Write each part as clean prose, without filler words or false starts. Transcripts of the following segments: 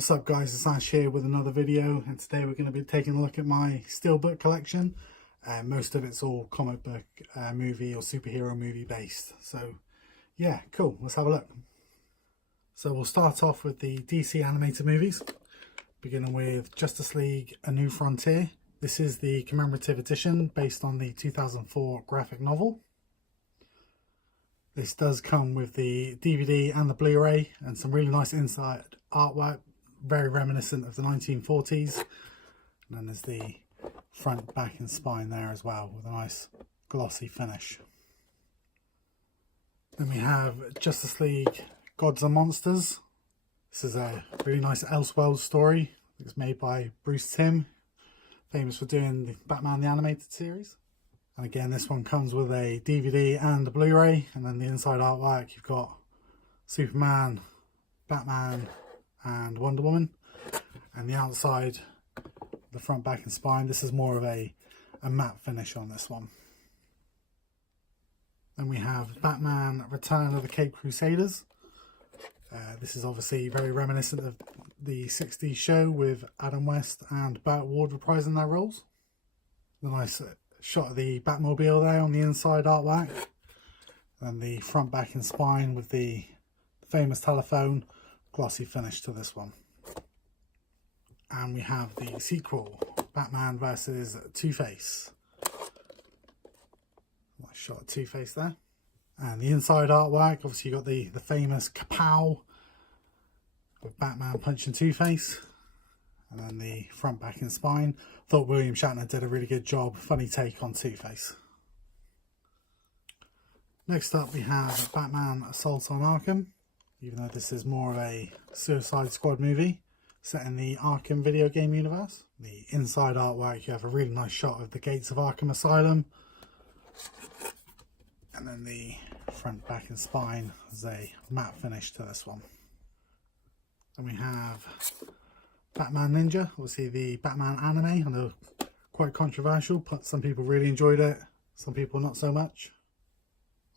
What's up guys, it's Ash here with another video, and today we're going to be taking a look at my Steelbook collection. Most of it's all comic book, movie or superhero movie based. So yeah, cool, let's have a look. So we'll start off with the DC animated movies, beginning with Justice League A New Frontier. This is the commemorative edition based on the 2004 graphic novel. This does come with the DVD and the Blu-ray and some really nice inside artwork, very reminiscent of the 1940s. And then there's the front, back and spine there as well, with a nice glossy finish. Then we have Justice League Gods and Monsters. This is a really nice Elseworlds story. It's made by Bruce Timm, famous for doing the Batman the Animated Series. And again, this one comes with a DVD and a Blu-ray, and then the inside artwork you've got Superman, Batman and Wonder Woman, and the outside, the front, back and spine, this is more of a matte finish on this one. Then we have Batman Return of the Caped Crusaders. This is obviously very reminiscent of the 60s show, with Adam West and Burt Ward reprising their roles. The nice shot of the Batmobile there on the inside artwork, and the front, back and spine with the famous telephone, glossy finish to this one. And we have the sequel, Batman vs Two-Face. Nice shot of Two-Face there. And the inside artwork, obviously you got the famous kapow with Batman punching Two-Face. And then the front, back and spine. Thought William Shatner did a really good job, funny take on Two-Face. Next up we have Batman Assault on Arkham. Even though this is more of a Suicide Squad movie set in the Arkham video game universe. The inside artwork, you have a really nice shot of the gates of Arkham Asylum. And then the front, back and spine is a matte finish to this one. Then we have Batman Ninja, obviously the Batman anime. I know quite controversial, but some people really enjoyed it, some people not so much.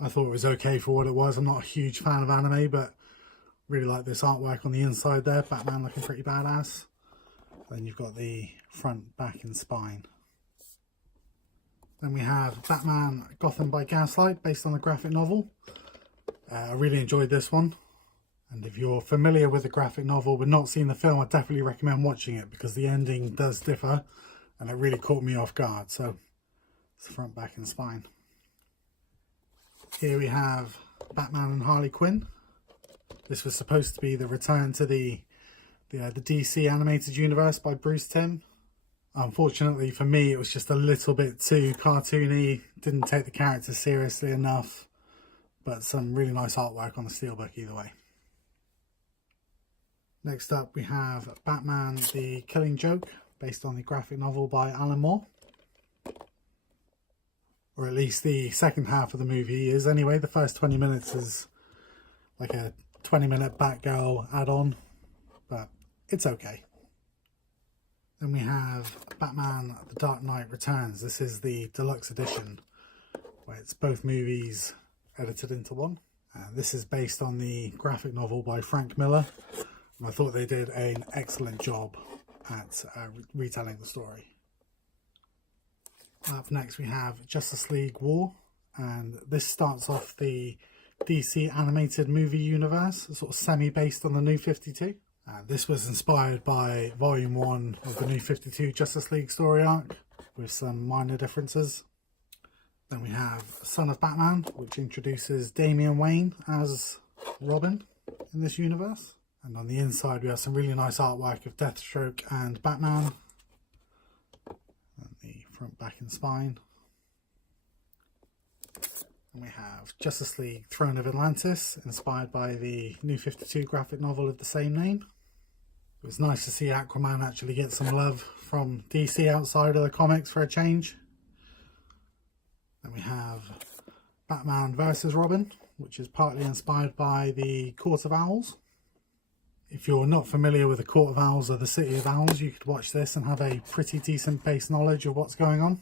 I thought it was okay for what it was. I'm not a huge fan of anime, but really like this artwork on the inside there, Batman looking pretty badass. Then you've got the front, back and spine. Then we have Batman Gotham by Gaslight, based on the graphic novel. I really enjoyed this one. And if you're familiar with the graphic novel but not seen the film, I definitely recommend watching it, because the ending does differ and it really caught me off guard. So it's the front, back and spine. Here we have Batman and Harley Quinn. This was supposed to be the return to the DC animated universe by Bruce Timm. Unfortunately for me, it was just a little bit too cartoony, didn't take the characters seriously enough, but some really nice artwork on the Steelbook either way. Next up we have Batman the Killing Joke, based on the graphic novel by Alan Moore. Or at least the second half of the movie is anyway. The first 20 minutes is like a 20-minute Batgirl add-on, but it's okay. Then we have Batman The Dark Knight Returns. This is the deluxe edition, where it's both movies edited into one. This is based on the graphic novel by Frank Miller, and I thought they did an excellent job at retelling the story. Up next we have Justice League War, and this starts off the DC animated movie universe, sort of semi-based on the New 52. This was inspired by Volume 1 of the New 52 Justice League story arc, with some minor differences. Then we have Son of Batman, which introduces Damian Wayne as Robin in this universe. And on the inside we have some really nice artwork of Deathstroke and Batman. And the front, back and spine. And we have Justice League Throne of Atlantis, inspired by the New 52 graphic novel of the same name. It was nice to see Aquaman actually get some love from DC outside of the comics for a change. Then we have Batman vs Robin, which is partly inspired by the Court of Owls. If you're not familiar with the Court of Owls or the City of Owls, you could watch this and have a pretty decent base knowledge of what's going on.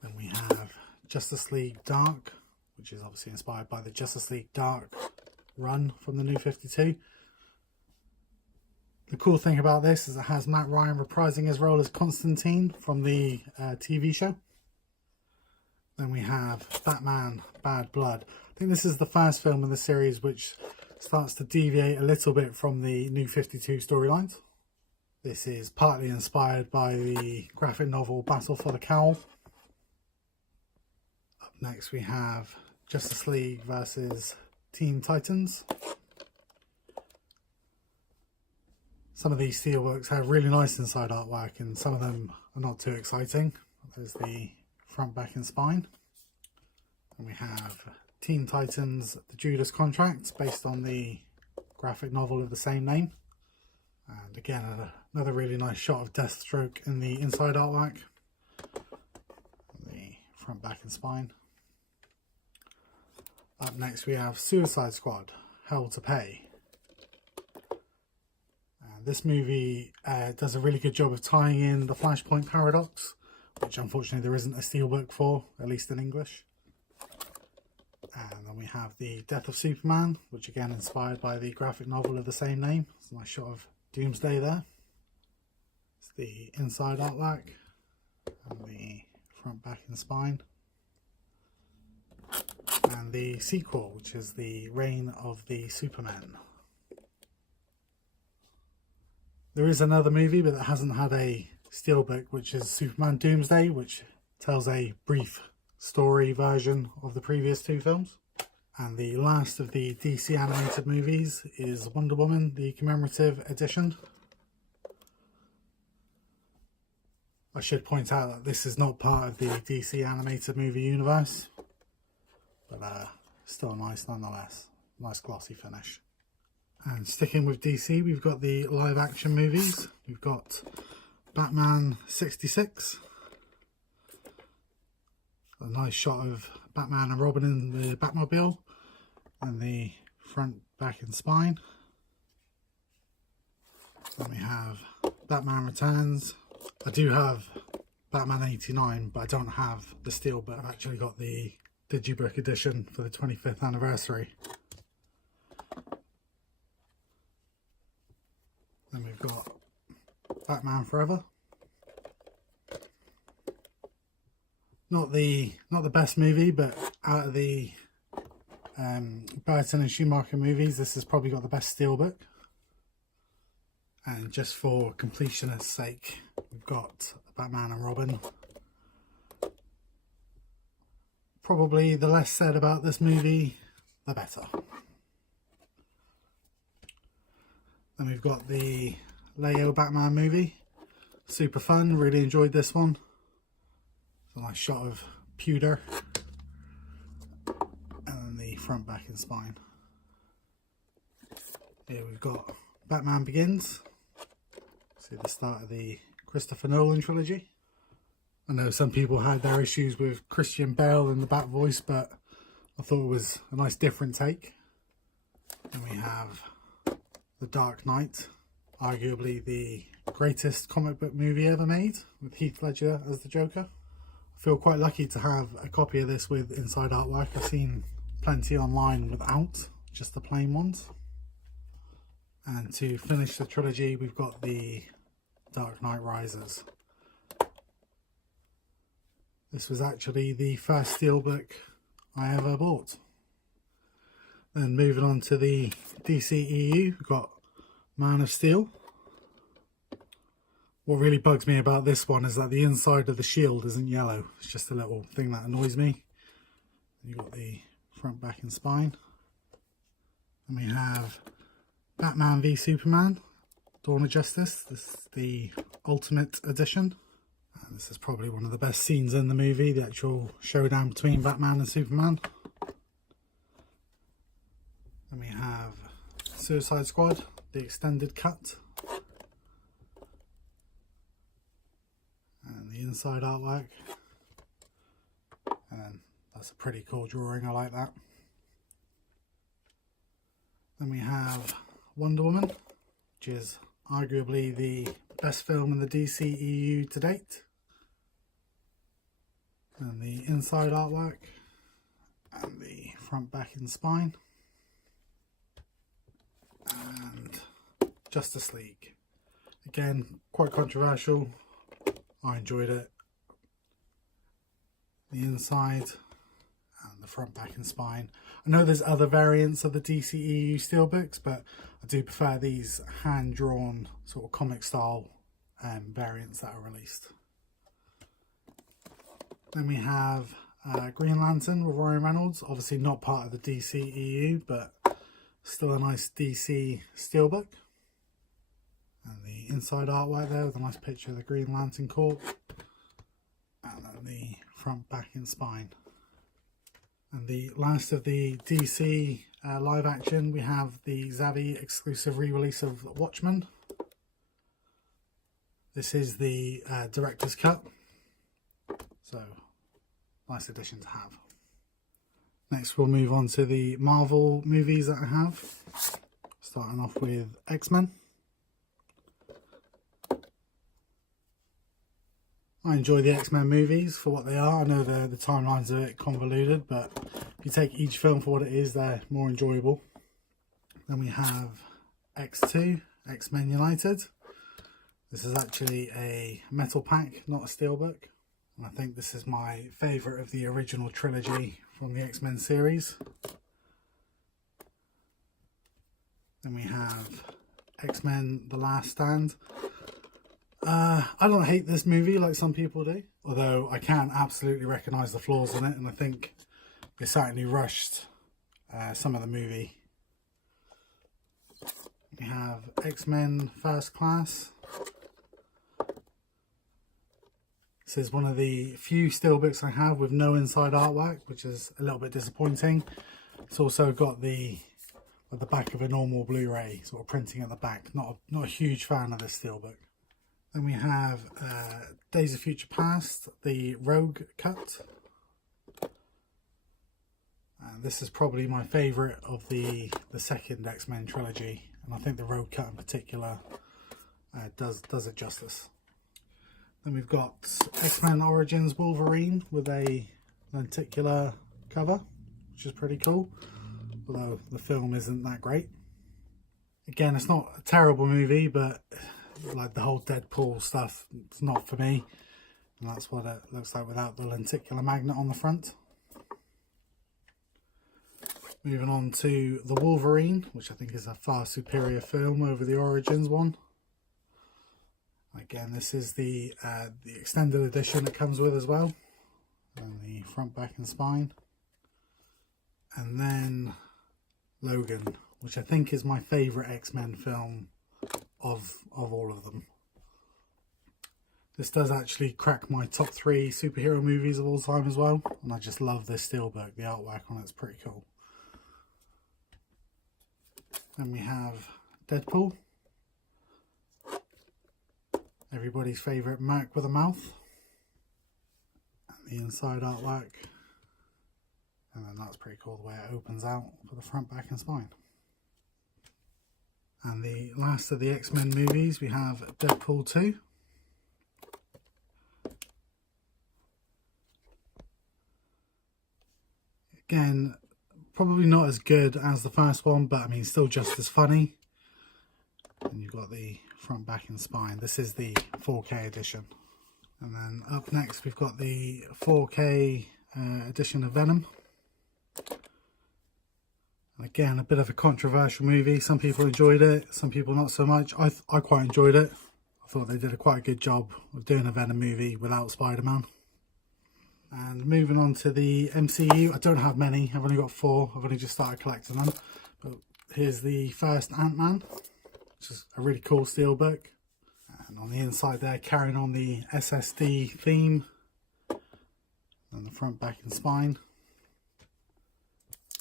Then we have Justice League Dark, which is obviously inspired by the Justice League Dark run from the New 52. The cool thing about this is it has Matt Ryan reprising his role as Constantine from the TV show. Then we have Batman Bad Blood. I think this is the first film in the series which starts to deviate a little bit from the New 52 storylines. This is partly inspired by the graphic novel Battle for the Cowl. Up next we have Justice League versus Teen Titans. Some of these steelbooks have really nice inside artwork and some of them are not too exciting. There's the front, back and spine. And we have Teen Titans The Judas Contract, based on the graphic novel of the same name. And again, another really nice shot of Deathstroke in the inside artwork. The front, back and spine. Up next we have Suicide Squad, Hell to Pay. This movie does a really good job of tying in the Flashpoint paradox, which unfortunately there isn't a steelbook for, at least in English. And then we have the Death of Superman, which again inspired by the graphic novel of the same name. It's a nice shot of Doomsday there. It's the inside artwork and the front, back and spine. And the sequel, which is the Reign of the Supermen. There is another movie, but that hasn't had a steelbook, which is Superman Doomsday, which tells a brief story version of the previous two films. And the last of the DC animated movies is Wonder Woman, the commemorative edition. I should point out that this is not part of the DC animated movie universe, but still nice nonetheless. Nice glossy finish. And sticking with DC, we've got the live action movies. We've got Batman 66. A nice shot of Batman and Robin in the Batmobile. And the front, back and spine. Then we have Batman Returns. I do have Batman 89, but I don't have the steelbook. I've actually got the Digibook edition for the 25th anniversary. Then we've got Batman Forever. Not the best movie, but out of the Burton and Schumacher movies, this has probably got the best steelbook. And just for completionist's sake, we've got Batman and Robin. Probably the less said about this movie, the better. Then we've got the Lego Batman movie. Super fun, really enjoyed this one. It's a nice shot of pewter. And then the front, back and spine. Here we've got Batman Begins. See the start of the Christopher Nolan trilogy. I know some people had their issues with Christian Bale and the Bat voice, but I thought it was a nice different take. Then we have The Dark Knight, arguably the greatest comic book movie ever made, with Heath Ledger as the Joker. I feel quite lucky to have a copy of this with inside artwork. I've seen plenty online without, just the plain ones. And to finish the trilogy, we've got the Dark Knight Rises. This was actually the first steelbook I ever bought. Then moving on to the DCEU, we've got Man of Steel. What really bugs me about this one is that the inside of the shield isn't yellow. It's just a little thing that annoys me. You've got the front, back and spine. And we have Batman v Superman, Dawn of Justice. This is the Ultimate Edition. And this is probably one of the best scenes in the movie, the actual showdown between Batman and Superman. And we have Suicide Squad, the extended cut. And the inside artwork. And that's a pretty cool drawing, I like that. Then we have Wonder Woman, which is arguably the best film in the DCEU to date. And the inside artwork. And the front, back and spine. And Justice League. Again, quite controversial. I enjoyed it. The inside and the front, back and spine. I know there's other variants of the DCEU Steelbooks, but I do prefer these hand-drawn sort of comic style variants that are released. Then we have Green Lantern with Ryan Reynolds, obviously not part of the DCEU, but still a nice DC Steelbook. And the inside artwork there with a nice picture of the Green Lantern Corps. And then the front, back and spine. And the last of the DC live action, we have the Zavvi exclusive re-release of Watchmen. This is the director's cut, so nice addition to have. Next we'll move on to the Marvel movies that I have, starting off with X-Men. I enjoy the X-Men movies for what they are. I know the timelines are a bit convoluted, but if you take each film for what it is, they're more enjoyable. Then we have X2, X-Men United. This is actually a metal pack, not a steelbook. And I think this is my favourite of the original trilogy from the X-Men series. Then we have X-Men The Last Stand. I don't hate this movie like some people do, although I can absolutely recognise the flaws in it, and I think they certainly rushed some of the movie. We have X-Men First Class. This is one of the few steelbooks I have with no inside artwork, which is a little bit disappointing. It's also got the back of a normal Blu-ray sort of printing at the back. Not a huge fan of this steelbook. Then we have Days of Future Past, the Rogue cut. And this is probably my favourite of the second X-Men trilogy, and I think the Rogue cut in particular does it justice. Then we've got X-Men Origins Wolverine with a lenticular cover, which is pretty cool, although the film isn't that great. Again, it's not a terrible movie, but like the whole Deadpool stuff, it's not for me, and that's what it looks like without the lenticular magnet on the front. Moving on to the Wolverine, which I think is a far superior film over the Origins one. Again, this is the extended edition it comes with as well, and the front, back and spine. And then Logan, which I think is my favourite X-Men film of all of them. This does actually crack my top 3 superhero movies of all time as well, and I just love this steelbook. The artwork on it's pretty cool. Then we have Deadpool, everybody's favourite Mac with a mouth, and the inside artwork, and then that's pretty cool the way it opens out for the front, back and spine. And the last of the X-Men movies, we have Deadpool 2. Again, probably not as good as the first one, but I mean still just as funny. And you've got the front, back and spine. This is the 4K edition. And then up next we've got the 4K edition of Venom. And again, a bit of a controversial movie. Some people enjoyed it, some people not so much. I quite enjoyed it. I thought they did quite a good job of doing a Venom movie without Spider-Man. And moving on to the MCU, I don't have many, I've only got 4, I've only just started collecting them. But here's the first Ant-Man, which is a really cool steelbook. And on the inside there, carrying on the SSD theme. And the front, back and spine.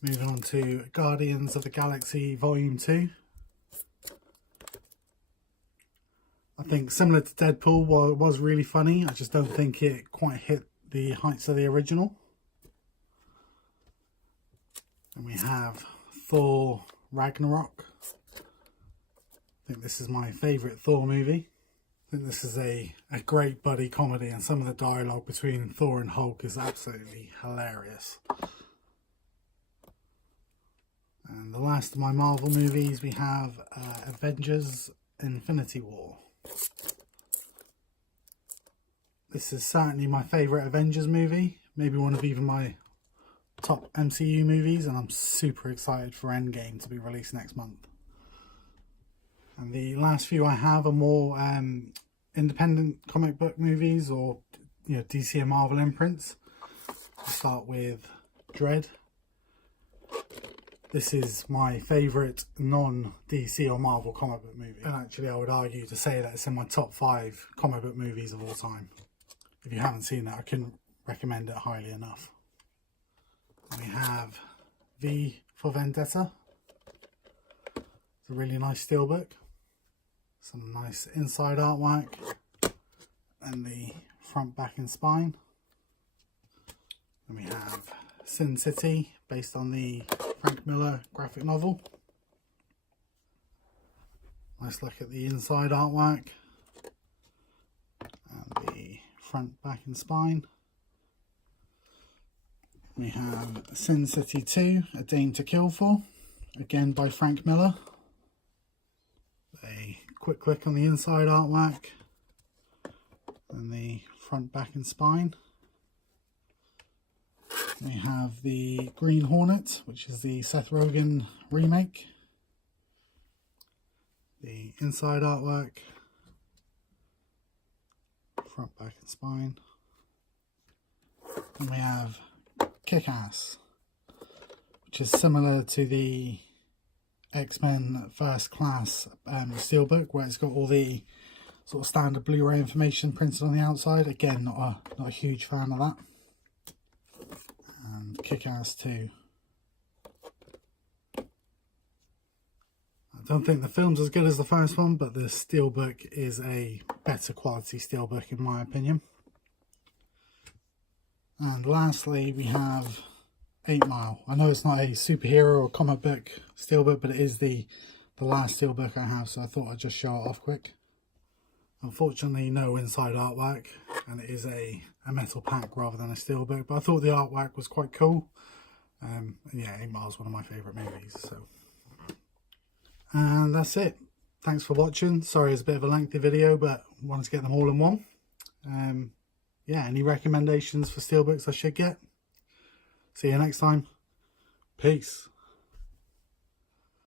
Moving on to Guardians of the Galaxy Volume 2. I think similar to Deadpool, while it was really funny, I just don't think it quite hit the heights of the original. And we have Thor Ragnarok. I think this is my favourite Thor movie. I think this is a great buddy comedy, and some of the dialogue between Thor and Hulk is absolutely hilarious. And the last of my Marvel movies, we have Avengers Infinity War. This is certainly my favourite Avengers movie, maybe one of even my top MCU movies, and I'm super excited for Endgame to be released next month. And the last few I have are more independent comic book movies, or DC and Marvel imprints. I'll start with Dread. This is my favourite non-DC or Marvel comic book movie. And actually I would argue to say that it's in my top 5 comic book movies of all time. If you haven't seen it, I couldn't recommend it highly enough. We have V for Vendetta. It's a really nice steelbook. Some nice inside artwork. And the front, back and spine. And we have Sin City, based on the Frank Miller graphic novel. Nice look at the inside artwork. And the front, back and spine. We have Sin City 2, A Dame to Kill For, again by Frank Miller. A quick look on the inside artwork and the front, back and spine. We have the Green Hornet, which is the Seth Rogen remake. The inside artwork, front, back and spine. And we have Kick-Ass, which is similar to the X-Men First Class steelbook, where it's got all the sort of standard Blu-ray information printed on the outside. Again, not a huge fan of that. And Kick-Ass 2. I don't think the film's as good as the first one, but the steelbook is a better quality steelbook in my opinion. And lastly, we have 8 Mile. I know it's not a superhero or comic book steelbook, but it is the last steelbook I have, so I thought I'd just show it off quick. Unfortunately, no inside artwork, and it is a metal pack rather than a steelbook, but I thought the artwork was quite cool. And yeah, 8 Mile is one of my favourite movies. So, and that's it. Thanks for watching. Sorry it's a bit of a lengthy video, but I wanted to get them all in one. Yeah, any recommendations for steelbooks I should get? See you next time. Peace.